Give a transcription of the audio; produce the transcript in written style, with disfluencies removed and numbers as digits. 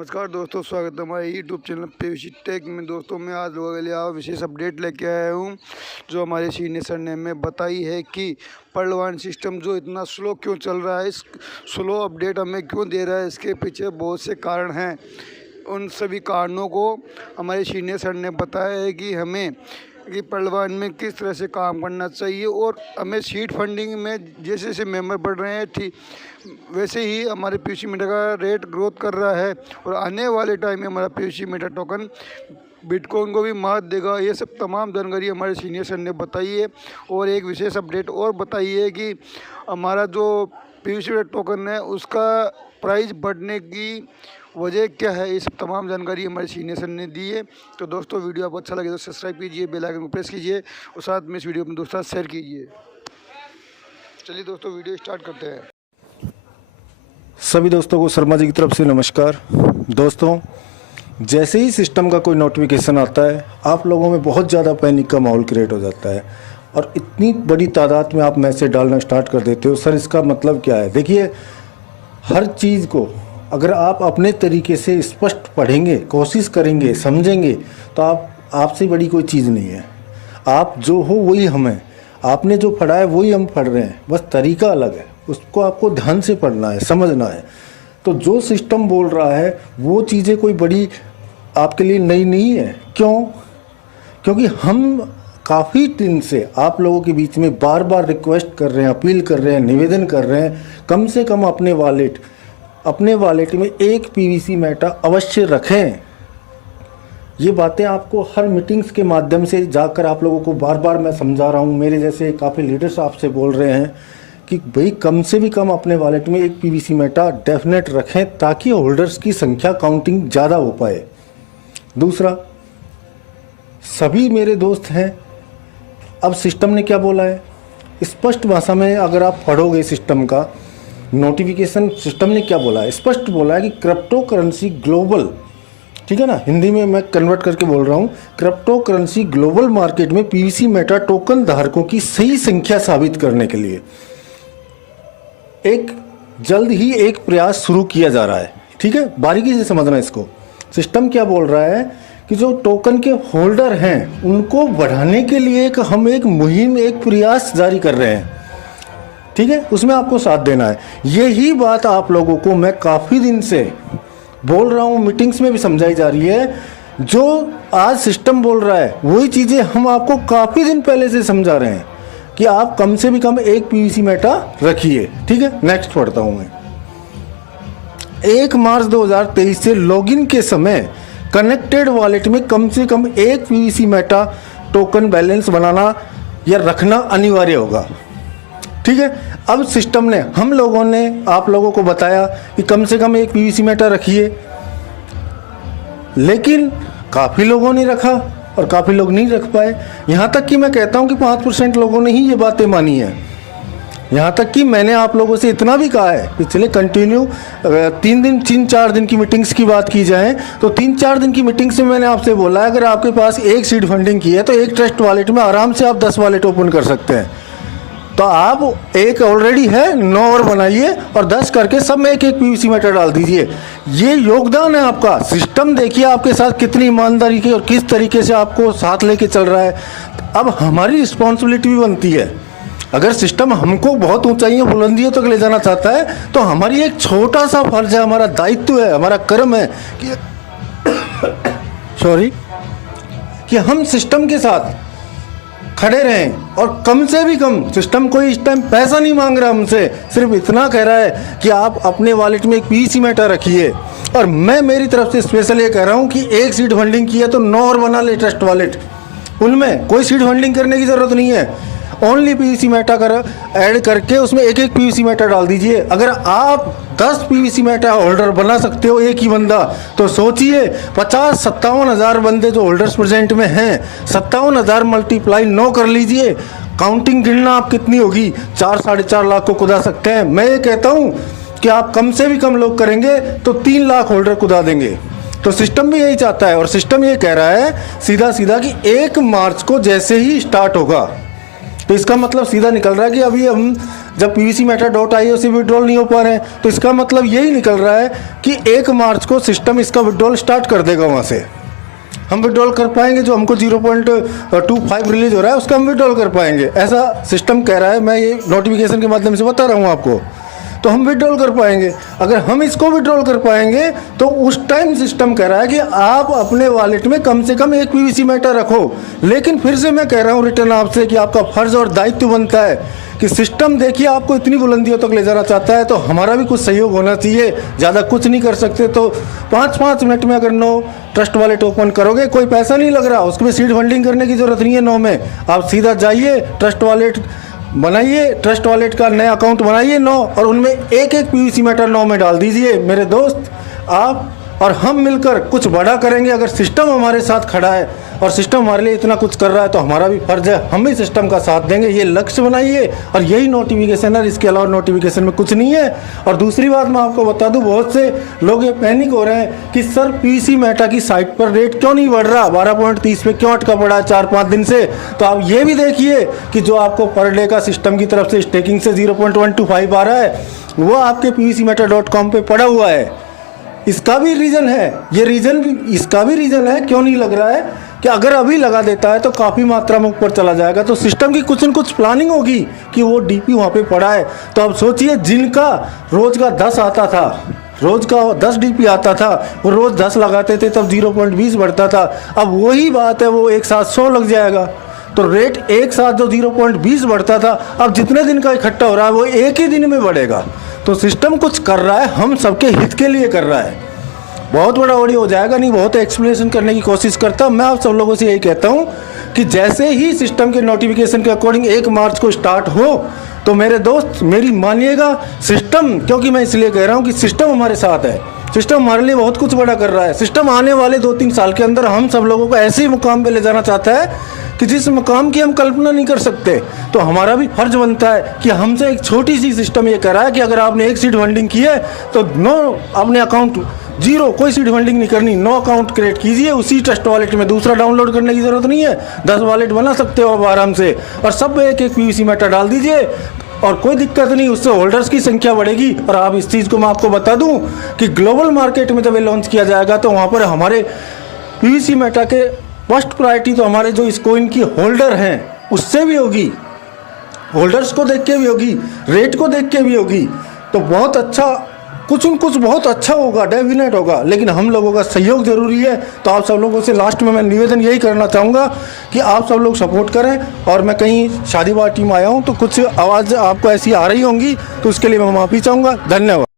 नमस्कार दोस्तों, स्वागत है हमारे यूट्यूब चैनल पीयूष टेक में। दोस्तों मैं आज लोगों के लिए विशेष अपडेट लेके आया हूँ, जो हमारे सीनियर सर ने हमें बताई है कि पलवान सिस्टम जो इतना स्लो क्यों चल रहा है, इस स्लो अपडेट हमें क्यों दे रहा है, इसके पीछे बहुत से कारण हैं। उन सभी कारणों को हमारे सीनियर सर ने बताया है कि हमें कि पलवान में किस तरह से काम करना चाहिए, और हमें सीट फंडिंग में जैसे जैसे मेंबर बढ़ रहे हैं ठीक वैसे ही हमारे पीयूष मीटर का रेट ग्रोथ कर रहा है, और आने वाले टाइम में हमारा पीयूष मीटर टोकन बिटकॉइन को भी मात देगा। ये सब तमाम जानकारी हमारे सीनियर सर ने बताई है। और एक विशेष अपडेट और बताई है कि हमारा जो पीयूष मीटर टोकन है उसका प्राइस बढ़ने की वजह क्या है, ये सब तमाम जानकारी हमारे सीनियर सर ने दी है। तो दोस्तों वीडियो आपको अच्छा लगे तो सब्सक्राइब कीजिए, बेल आइकन को प्रेस कीजिए और साथ में इस वीडियो अपने दोस्तों के साथ शेयर कीजिए। चलिए दोस्तों वीडियो स्टार्ट करते हैं। सभी दोस्तों को शर्मा जी की तरफ से नमस्कार। दोस्तों, जैसे ही सिस्टम का कोई नोटिफिकेशन आता है, आप लोगों में बहुत ज़्यादा पैनिक का माहौल क्रिएट हो जाता है और इतनी बड़ी तादाद में आप मैसेज डालना स्टार्ट कर देते हो। सर इसका मतलब क्या है? देखिए, हर चीज़ को अगर आप अपने तरीके से स्पष्ट पढ़ेंगे, कोशिश करेंगे, समझेंगे, तो आपसे बड़ी कोई चीज़ नहीं है। आप जो हो वही हम हैं, आपने जो पढ़ा है वही हम पढ़ रहे हैं, बस तरीका अलग है। उसको आपको ध्यान से पढ़ना है, समझना है। तो जो सिस्टम बोल रहा है वो चीज़ें कोई बड़ी आपके लिए नई नहीं है। क्यों? क्योंकि हम काफ़ी दिन से आप लोगों के बीच में बार बार रिक्वेस्ट कर रहे हैं, अपील कर रहे हैं, निवेदन कर रहे हैं, कम से कम अपने वॉलेट में एक पीवीसी मेटा अवश्य रखें। ये बातें आपको हर मीटिंग्स के माध्यम से जाकर आप लोगों को बार बार मैं समझा रहा हूँ। मेरे जैसे काफ़ी लीडर्स आपसे बोल रहे हैं कि भाई कम से भी कम अपने वॉलेट में एक पीवीसी मेटा डेफिनेट रखें, ताकि होल्डर्स की संख्या काउंटिंग ज़्यादा हो पाए। दूसरा, सभी मेरे दोस्त हैं। अब सिस्टम ने क्या बोला है स्पष्ट भाषा में, अगर आप पढ़ोगे सिस्टम का नोटिफिकेशन, सिस्टम ने क्या बोला है? स्पष्ट बोला है कि क्रिप्टो करेंसी ग्लोबल, ठीक है ना, हिंदी में मैं कन्वर्ट करके बोल रहा हूँ, क्रिप्टो करेंसी ग्लोबल मार्केट में पीवीसी मेटा टोकन धारकों की सही संख्या साबित करने के लिए जल्द ही एक प्रयास शुरू किया जा रहा है। ठीक है, बारीकी से समझना इसको। सिस्टम क्या बोल रहा है कि जो टोकन के होल्डर हैं उनको बढ़ाने के लिए हम एक मुहिम, एक प्रयास जारी कर रहे हैं। ठीक है, उसमें आपको साथ देना है। यही बात आप लोगों को मैं काफ़ी दिन से बोल रहा हूँ, मीटिंग्स में भी समझाई जा रही है। जो आज सिस्टम बोल रहा है वही चीज़ें हम आपको काफ़ी दिन पहले से समझा रहे हैं कि आप कम से भी कम एक पीवीसी मेटा रखिए। ठीक है, नेक्स्ट पढ़ता हूँ मैं। 1 मार्च 2023 से लॉगिन के समय कनेक्टेड वॉलेट में कम से कम एक पीवीसी मेटा टोकन बैलेंस बनाना या रखना अनिवार्य होगा। ठीक है, अब सिस्टम ने, हम लोगों ने आप लोगों को बताया कि कम से कम एक पीवीसी मेटा रखिए, लेकिन काफ़ी लोगों ने रखा और काफ़ी लोग नहीं रख पाए। यहाँ तक कि मैं कहता हूँ कि 5% लोगों ने ही ये बातें मानी है। यहाँ तक कि मैंने आप लोगों से इतना भी कहा है, पिछले कंटिन्यू 3-4 दिन की मीटिंग्स की बात की जाए तो 3-4 दिन की मीटिंग से मैंने आपसे बोला है, अगर आपके पास एक सीड फंडिंग की है तो एक ट्रस्ट वॉलेट में आराम से आप 10 वॉलेट ओपन कर सकते हैं। तो आप एक ऑलरेडी है, 9 और बनाइए और 10 करके सब में एक एक पीवीसी मेटा डाल दीजिए। ये योगदान है आपका। सिस्टम देखिए आपके साथ कितनी ईमानदारी की और किस तरीके से आपको साथ लेके चल रहा है। अब हमारी रिस्पॉन्सिबिलिटी भी बनती है। अगर सिस्टम हमको बहुत ऊंचाइयों बुलंदियों तक ले जाना चाहता है तो हमारी एक छोटा सा फर्ज है, हमारा दायित्व है, हमारा कर्म है कि हम सिस्टम के साथ खड़े रहें। और कम से भी कम, सिस्टम कोई इस टाइम पैसा नहीं मांग रहा हमसे, सिर्फ इतना कह रहा है कि आप अपने वॉलेट में एक पीवीसी मेटा रखिए। और मैं मेरी तरफ से स्पेशल ये कह रहा हूँ कि एक सीड फंडिंग की है तो 9 और बना ले ट्रस्ट वॉलेट, उनमें कोई सीड फंडिंग करने की ज़रूरत नहीं है। ओनली पीवीसी मेटा ऐड करके उसमें एक एक पीवीसी मेटा डाल दीजिए। अगर आप 10 पीवीसी मेटा होल्डर बना सकते हो एक ही बंदा, तो सोचिए 50-57 हज़ार बंदे जो होल्डर्स प्रेजेंट में हैं, 57,000 मल्टीप्लाई 9 कर लीजिए। काउंटिंग गिनना आप कितनी होगी, 4-4.5 लाख को कुदा सकते हैं। मैं ये कहता हूँ कि आप कम से भी कम लोग करेंगे तो 3 लाख होल्डर कुदा देंगे। तो सिस्टम भी यही चाहता है, और सिस्टम ये कह रहा है सीधा सीधा कि 1 मार्च को जैसे ही स्टार्ट होगा तो इसका मतलब सीधा निकल रहा है कि अभी हम जब PVC Meta.io से विड्रॉल नहीं हो पा रहे हैं, तो इसका मतलब यही निकल रहा है कि 1 मार्च को सिस्टम इसका विड्रॉल स्टार्ट कर देगा। वहाँ से हम विड्रॉल कर पाएंगे, जो हमको 0.25 रिलीज हो रहा है उसका हम विड्रॉल कर पाएंगे, ऐसा सिस्टम कह रहा है। मैं ये नोटिफिकेशन के माध्यम से बता रहा हूँ आपको, तो हम विड्रॉल कर पाएंगे। अगर हम इसको विड्रॉल कर पाएंगे तो उस टाइम सिस्टम कह रहा है कि आप अपने वॉलेट में कम से कम 1 PVC Meta रखो। लेकिन फिर से मैं कह रहा हूँ रिटर्न आपसे कि आपका फर्ज और दायित्व बनता है कि सिस्टम देखिए आपको इतनी बुलंदियों तक ले जाना चाहता है, तो हमारा भी कुछ सहयोग होना चाहिए। ज़्यादा कुछ नहीं कर सकते, तो 5-5 मिनट में अगर 9 ट्रस्ट वॉलेट ओपन करोगे, कोई पैसा नहीं लग रहा, उसमें सीड फंडिंग करने की ज़रूरत नहीं है। 9 में आप सीधा जाइए, ट्रस्ट वॉलेट बनाइए, ट्रस्ट वॉलेट का नया अकाउंट बनाइए 9, और उनमें एक PVC Meta 9 में डाल दीजिए। मेरे दोस्त, आप और हम मिलकर कुछ बड़ा करेंगे। अगर सिस्टम हमारे साथ खड़ा है और सिस्टम हमारे लिए इतना कुछ कर रहा है, तो हमारा भी फर्ज है हम भी सिस्टम का साथ देंगे। ये लक्ष्य बनाइए और यही नोटिफिकेशन है, इसके अलावा नोटिफिकेशन में कुछ नहीं है। और दूसरी बात मैं आपको बता दूं, बहुत से लोग ये पैनिक हो रहे हैं कि सर PVC Meta की साइट पर रेट क्यों नहीं बढ़ रहा, 12.30 पे क्यों अटका पड़ा है 4-5 दिन से। तो आप ये भी देखिए कि जो आपको पर डे का सिस्टम की तरफ से स्टेकिंग से 0.125 आ रहा है, वो आपके PVCMeta.com पे पड़ा हुआ है। इसका भी रीज़न है, ये रीज़न इसका भी रीज़न है क्यों नहीं लग रहा है कि अगर अभी लगा देता है तो काफ़ी मात्रा में ऊपर चला जाएगा। तो सिस्टम की कुछ न कुछ प्लानिंग होगी कि वो DP वहाँ पे पड़ा है। तो अब सोचिए, जिनका रोज़ का 10 आता था, रोज़ का 10 DP आता था, वो रोज़ 10 लगाते थे, तब 0.20 बढ़ता था। अब वही बात है, वो एक साथ 100 लग जाएगा। तो रेट एक साथ जो 0.20 बढ़ता था, अब जितने दिन का इकट्ठा हो रहा है वो एक ही दिन में बढ़ेगा। तो सिस्टम कुछ कर रहा है, हम सबके हित के लिए कर रहा है। बहुत बड़ा ऑडियो हो जाएगा, नहीं बहुत एक्सप्लेनेशन करने की कोशिश करता हूँ। मैं आप सब लोगों से यही कहता हूँ कि जैसे ही सिस्टम के नोटिफिकेशन के अकॉर्डिंग 1 मार्च को स्टार्ट हो, तो मेरे दोस्त मेरी मानिएगा, सिस्टम, क्योंकि मैं इसलिए कह रहा हूँ कि सिस्टम हमारे साथ है, सिस्टम हमारे लिए बहुत कुछ बड़ा कर रहा है। सिस्टम आने वाले 2-3 साल के अंदर हम सब लोगों को ऐसे ही मुकाम पे ले जाना चाहता है कि जिस मुकाम की हम कल्पना नहीं कर सकते। तो हमारा भी फर्ज बनता है कि हमसे एक छोटी सी सिस्टम ये कह रहा है कि अगर आपने 1 सीड फंडिंग की है तो 9 अपने अकाउंट 0, कोई सीड फंडिंग नहीं करनी, 9 अकाउंट क्रिएट कीजिए उसी ट्रस्ट वॉलेट में। दूसरा डाउनलोड करने की ज़रूरत नहीं है, 10 वॉलेट बना सकते हो आप आराम से, और सब एक PVC Meta डाल दीजिए और कोई दिक्कत नहीं, उससे होल्डर्स की संख्या बढ़ेगी। और आप इस चीज़ को मैं आपको बता दूं कि ग्लोबल मार्केट में जब ये लॉन्च किया जाएगा, तो वहाँ पर हमारे PVC Meta के फर्स्ट प्रायोरिटी तो हमारे जो इस कॉइन की होल्डर हैं उससे भी होगी, होल्डर्स को देख के भी होगी, रेट को देख के भी होगी। तो बहुत अच्छा, कुछ न कुछ बहुत अच्छा होगा, डेफिनेट होगा, लेकिन हम लोगों का सहयोग ज़रूरी है। तो आप सब लोगों से लास्ट में मैं निवेदन यही करना चाहूँगा कि आप सब लोग सपोर्ट करें। और मैं कहीं शादी पार्टी में आया हूँ, तो कुछ आवाज़ आपको ऐसी आ रही होंगी, तो उसके लिए मैं माफ़ी चाहूँगा। धन्यवाद।